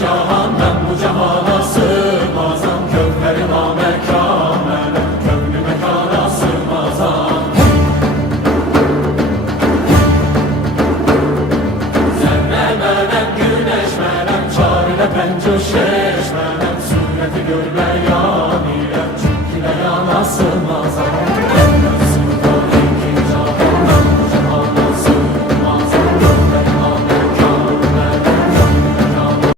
cahan ben bu cahana sığmazam. Kövlerim amekâmene, kövlü mekana sığmazam. Zerre menem, güneş menem, çarine pencoşe